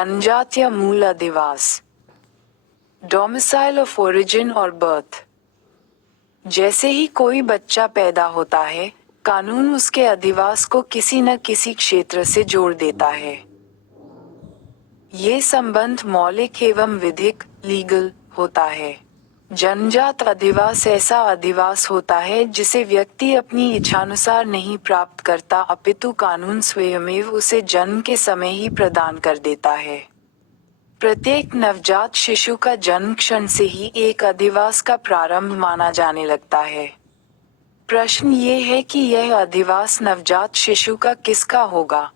जनजात या मूल अधिवास, डोमिसाइल ऑफ ओरिजिन और बर्थ। जैसे ही कोई बच्चा पैदा होता है, कानून उसके अधिवास को किसी न किसी क्षेत्र से जोड़ देता है। ये संबंध मौलिक एवं विधिक लीगल होता है। जनजात अधिवास ऐसा अधिवास होता है जिसे व्यक्ति अपनी इच्छानुसार नहीं प्राप्त करता, अपितु कानून स्वयमेव उसे जन्म के समय ही प्रदान कर देता है। प्रत्येक नवजात शिशु का जन्म क्षण से ही एक अधिवास का प्रारंभ माना जाने लगता है। प्रश्न ये है कि यह अधिवास नवजात शिशु का किसका होगा?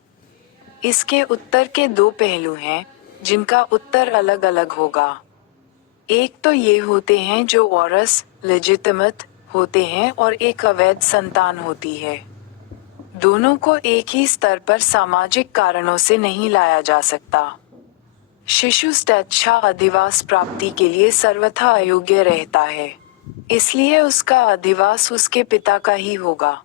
इसके उत्तर के दो पहलू हैं, जिनका उत्तर अलग अलग होगा। एक तो ये होते हैं जो औरस लेजिटिमेट होते हैं और एक अवैध संतान होती है। दोनों को एक ही स्तर पर सामाजिक कारणों से नहीं लाया जा सकता। शिशु स्वेच्छा अधिवास प्राप्ति के लिए सर्वथा अयोग्य रहता है, इसलिए उसका अधिवास उसके पिता का ही होगा।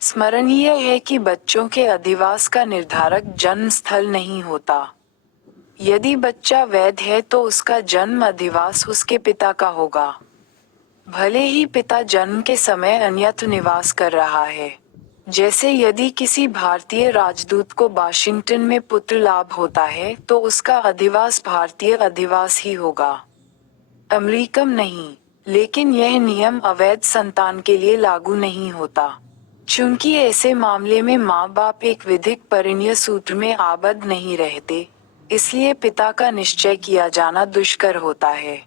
स्मरणीय है कि बच्चों के अधिवास का निर्धारक जन्म स्थल नहीं होता। यदि बच्चा वैध है तो उसका जन्म अधिवास उसके पिता का होगा, भले ही पिता जन्म के समय अन्यत्र निवास कर रहा है। जैसे यदि किसी भारतीय राजदूत को वाशिंगटन में पुत्र लाभ होता है तो उसका अधिवास भारतीय अधिवास ही होगा, अमेरिकन नहीं। लेकिन यह नियम अवैध संतान के लिए लागू नहीं होता, चूंकि ऐसे मामले में माँ बाप एक विधिक परिणय सूत्र में आबद्ध नहीं रहते, इसलिए पिता का निश्चय किया जाना दुष्कर होता है।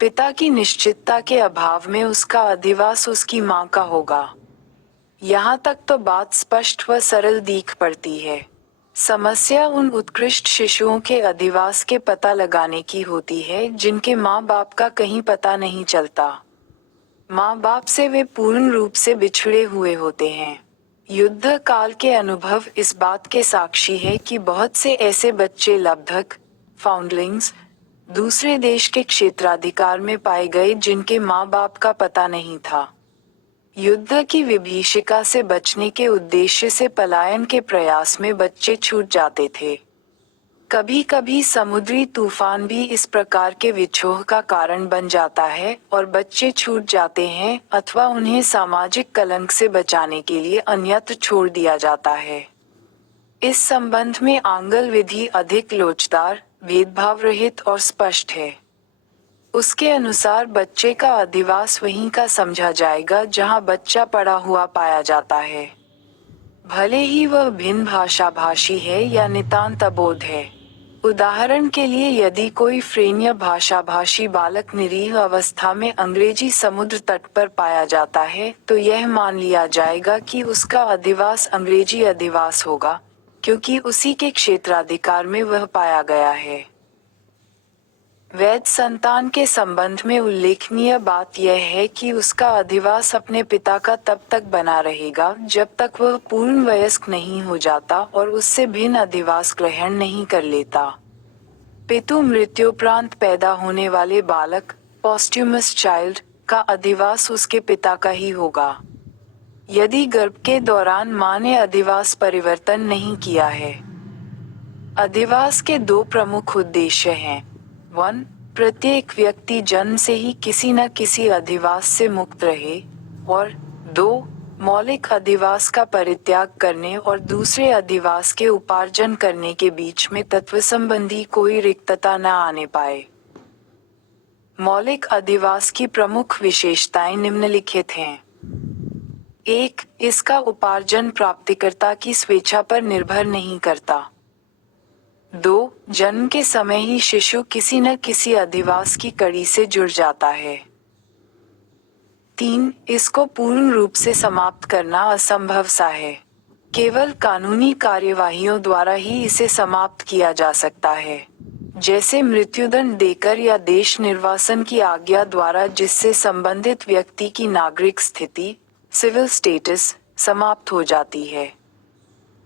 पिता की निश्चितता के अभाव में उसका अधिवास उसकी माँ का होगा। यहाँ तक तो बात स्पष्ट व सरल दिख पड़ती है। समस्या उन उत्कृष्ट शिशुओं के अधिवास के पता लगाने की होती है जिनके माँ बाप का कहीं पता नहीं चलता। माँ बाप से वे पूर्ण रूप से बिछड़े हुए होते हैं। युद्ध काल के अनुभव इस बात के साक्षी है कि बहुत से ऐसे बच्चे लब्धक फाउंडलिंग्स दूसरे देश के क्षेत्राधिकार में पाए गए जिनके माँ बाप का पता नहीं था। युद्ध की विभीषिका से बचने के उद्देश्य से पलायन के प्रयास में बच्चे छूट जाते थे। कभी कभी समुद्री तूफान भी इस प्रकार के विछोह का कारण बन जाता है और बच्चे छूट जाते हैं अथवा उन्हें सामाजिक कलंक से बचाने के लिए अन्यत्र छोड़ दिया जाता है। इस संबंध में आंगल विधि अधिक लोचदार, भेदभाव रहित और स्पष्ट है। उसके अनुसार बच्चे का अधिवास वहीं का समझा जाएगा जहां बच्चा पड़ा हुआ पाया जाता है, भले ही वह भिन्न भाषा भाषी है या नितांत अबोध है। उदाहरण के लिए यदि कोई फ्रेन्य भाषा भाषी बालक निरीह अवस्था में अंग्रेजी समुद्र तट पर पाया जाता है तो यह मान लिया जाएगा कि उसका अधिवास अंग्रेजी अधिवास होगा, क्योंकि उसी के क्षेत्राधिकार में वह पाया गया है। वैध संतान के संबंध में उल्लेखनीय बात यह है कि उसका अधिवास अपने पिता का तब तक बना रहेगा जब तक वह पूर्ण वयस्क नहीं हो जाता और उससे भिन्न अधिवास ग्रहण नहीं कर लेता। पितु मृत्युपरांत पैदा होने वाले बालक, पोस्ट्यूमस चाइल्ड, का अधिवास उसके पिता का ही होगा, यदि गर्भ के दौरान मां ने अधिवास परिवर्तन नहीं किया है। अधिवास के दो प्रमुख उद्देश्य हैं। 1. प्रत्येक व्यक्ति जन्म से ही किसी न किसी अधिवास से मुक्त रहे, और 2. मौलिक अधिवास का परित्याग करने और दूसरे अधिवास के उपार्जन करने के बीच में तत्व संबंधी कोई रिक्तता न आने पाए। मौलिक अधिवास की प्रमुख विशेषताएं निम्नलिखित हैं। 1. इसका उपार्जन प्राप्तिकर्ता की स्वेच्छा पर निर्भर नहीं करता। 2. जन्म के समय ही शिशु किसी न किसी अधिवास की कड़ी से जुड़ जाता है। 3. इसको पूर्ण रूप से समाप्त करना असंभव सा है। केवल कानूनी कार्यवाहियों द्वारा ही इसे समाप्त किया जा सकता है, जैसे मृत्युदंड देकर या देश निर्वासन की आज्ञा द्वारा, जिससे संबंधित व्यक्ति की नागरिक स्थिति, सिविल स्टेटस, समाप्त हो जाती है।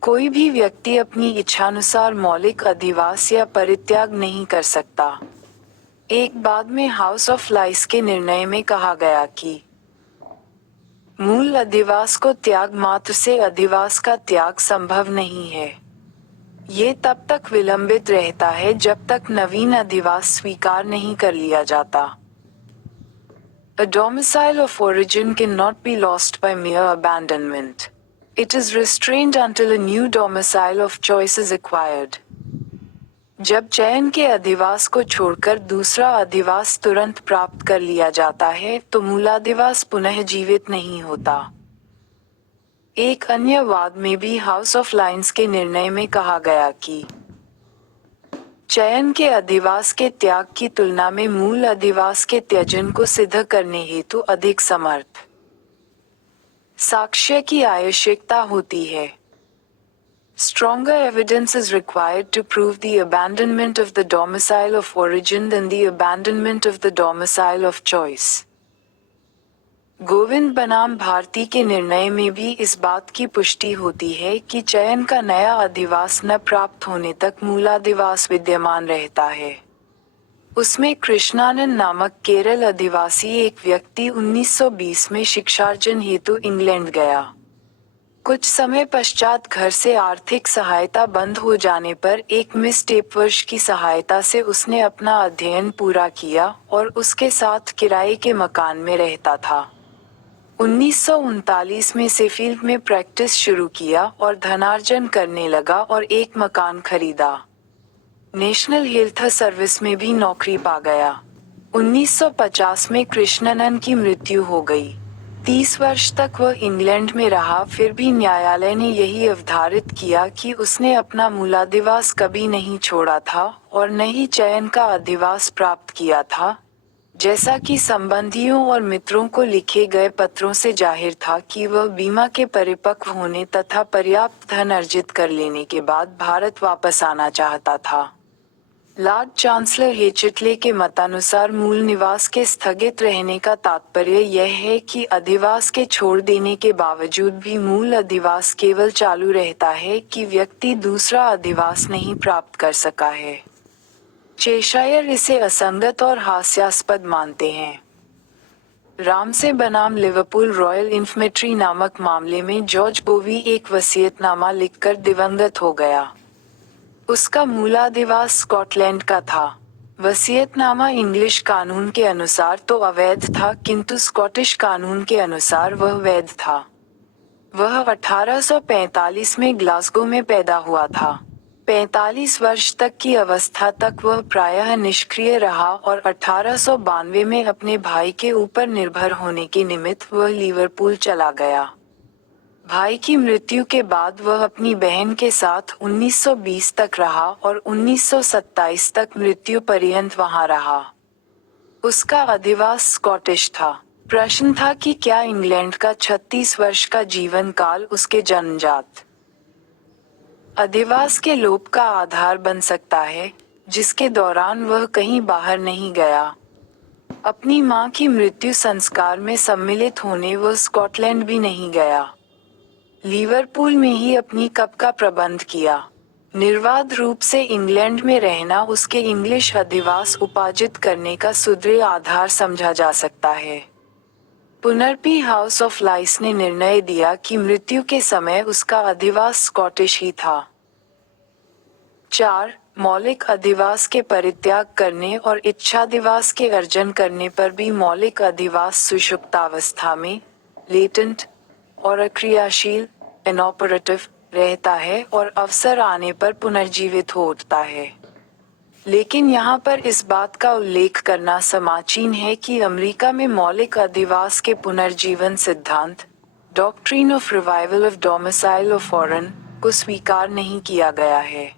कोई भी व्यक्ति अपनी इच्छानुसार मौलिक अधिवास या परित्याग नहीं कर सकता। एक बाद में हाउस ऑफ लाइस के निर्णय में कहा गया कि मूल अधिवास को त्याग मात्र से अधिवास का त्याग संभव नहीं है। ये तब तक विलंबित रहता है जब तक नवीन अधिवास स्वीकार नहीं कर लिया जाता। A domicile of origin cannot be lost by mere abandonment. It is restrained until a new domicile of choice is acquired. जब चयन के अधिवास को छोड़कर दूसरा अधिवास तुरंत प्राप्त कर लिया जाता है तो मूलाधिवास पुनः जीवित नहीं होता। एक अन्य वाद में भी हाउस ऑफ लाइन्स के निर्णय में कहा गया कि चयन के अधिवास के त्याग की तुलना में मूल अधिवास के त्यजन को सिद्ध करने हेतु अधिक समर्थ साक्ष्य की आवश्यकता होती है। Stronger evidence is required to prove the abandonment of the domicile of origin than the abandonment of the domicile of choice. Govind बनाम भारती के निर्णय में भी इस बात की पुष्टि होती है कि चयन का नया अधिवास न प्राप्त होने तक मूलाधिवास विद्यमान रहता है। उसमें कृष्णानंद नामक केरल अधिवासी एक व्यक्ति 1920 में शिक्षार्जन हेतु इंग्लैंड गया। कुछ समय पश्चात घर से आर्थिक सहायता बंद हो जाने पर एक मिस टेपवर्ष की सहायता से उसने अपना अध्ययन पूरा किया और उसके साथ किराए के मकान में रहता था। 1939 में सेफील्ड में प्रैक्टिस शुरू किया और धनार्जन करने लगा और एक मकान खरीदा। नेशनल हेल्थ सर्विस में भी नौकरी पा गया। 1950 में कृष्णनंद की मृत्यु हो गई। 30 वर्ष तक वह इंग्लैंड में रहा। फिर भी न्यायालय ने यही अवधारित किया कि उसने अपना मूलाधिवास कभी नहीं छोड़ा था और न ही चयन का अधिवास प्राप्त किया था, जैसा कि संबंधियों और मित्रों को लिखे गए पत्रों से जाहिर था कि वह बीमा के परिपक्व होने तथा पर्याप्त धन अर्जित कर लेने के बाद भारत वापस आना चाहता था। लॉर्ड चांसलर हेचेटले के मतानुसार मूल निवास के स्थगित रहने का तात्पर्य यह है कि अधिवास के छोड़ देने के बावजूद भी मूल अधिवास केवल चालू रहता है कि व्यक्ति दूसरा अधिवास नहीं प्राप्त कर सका है। चेशायर इसे असंगत और हास्यास्पद मानते हैं। रामसे बनाम लिवरपूल रॉयल इन्फेंट्री नामक मामले में जॉर्ज बोवी एक वसीयतनामा लिखकर दिवंगत हो गया। उसका मूलाधिवास स्कॉटलैंड का था। वसीयतनामा इंग्लिश कानून के अनुसार तो अवैध था, किंतु स्कॉटिश कानून के अनुसार वह वैध था। वह 1845 में ग्लासगो में पैदा हुआ था। 45 वर्ष तक की अवस्था तक वह प्रायः निष्क्रिय रहा और 1892 में अपने भाई के ऊपर निर्भर होने के निमित्त वह लिवरपूल चला गया। भाई की मृत्यु के बाद वह अपनी बहन के साथ 1920 तक रहा और 1927 तक मृत्यु पर्यंत वहां रहा। उसका अधिवास स्कॉटिश था। प्रश्न था कि क्या इंग्लैंड का 36 वर्ष का जीवन काल उसके जन्मजात अधिवास के लोप का आधार बन सकता है, जिसके दौरान वह कहीं बाहर नहीं गया। अपनी मां की मृत्यु संस्कार में सम्मिलित होने वह स्कॉटलैंड भी नहीं गया। लिवरपूल में ही अपनी कब का प्रबंध किया। निर्बाध रूप से इंग्लैंड में रहना उसके इंग्लिश अधिवास उपार्जित करने का सुदृढ़ आधार समझा जा सकता है। पुनर्पी हाउस ऑफ लाइस ने निर्णय दिया कि मृत्यु के समय उसका अधिवास स्कॉटिश ही था। 4. मौलिक अधिवास के परित्याग करने और इच्छाधिवास के अर्जन करने पर भी मौलिक अधिवास सुषुप्तावस्था में लेटेंट और अक्रियाशील इनऑपरेटिव रहता है और अवसर आने पर पुनर्जीवित हो उठता है। लेकिन यहाँ पर इस बात का उल्लेख करना समाचीन है कि अमेरिका में मौलिक अधिवास के पुनर्जीवन सिद्धांत doctrine of revival of domicile of foreign को स्वीकार नहीं किया गया है।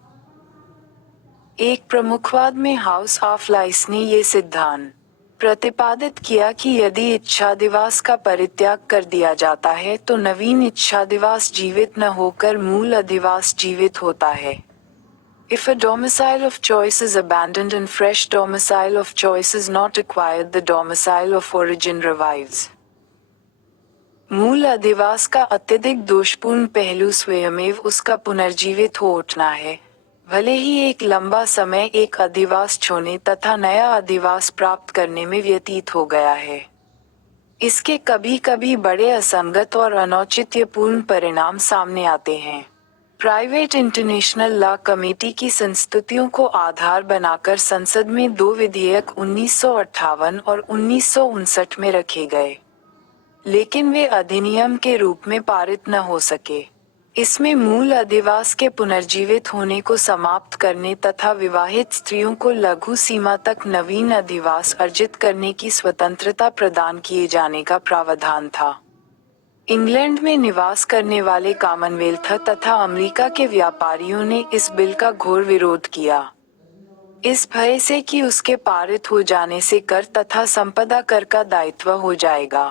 एक प्रमुखवाद में हाउस ऑफ लाइस ने ये सिद्धांत प्रतिपादित किया कि यदि इच्छादिवास का परित्याग कर दिया जाता है तो नवीन इच्छादिवास जीवित न होकर मूल अधिवास जीवित होता है। If a domicile of choice is abandoned and fresh domicile of choice is not acquired, the domicile of origin revives. मूल अधिवास का अत्यधिक दोषपूर्ण पहलू स्वयमेव उसका पुनर्जीवित हो उठना है, भले ही एक लंबा समय एक अधिवास छोड़ने तथा नया अधिवास प्राप्त करने में व्यतीत हो गया है। इसके कभी कभी बड़े असंगत और अनौचित्यपूर्ण परिणाम सामने आते हैं। प्राइवेट इंटरनेशनल लॉ कमेटी की संस्तुतियों को आधार बनाकर संसद में 2 विधेयक 1958 और 1959 में रखे गए, लेकिन वे अधिनियम के रूप में पारित न हो सके। इसमें मूल अधिवास के पुनर्जीवित होने को समाप्त करने तथा विवाहित स्त्रियों को लघु सीमा तक नवीन अधिवास अर्जित करने की स्वतंत्रता प्रदान किए जाने का प्रावधान था। इंग्लैंड में निवास करने वाले कॉमनवेल्थ तथा अमेरिका के व्यापारियों ने इस बिल का घोर विरोध किया, इस भय से कि उसके पारित हो जाने से कर तथा संपदा कर का दायित्व हो जाएगा।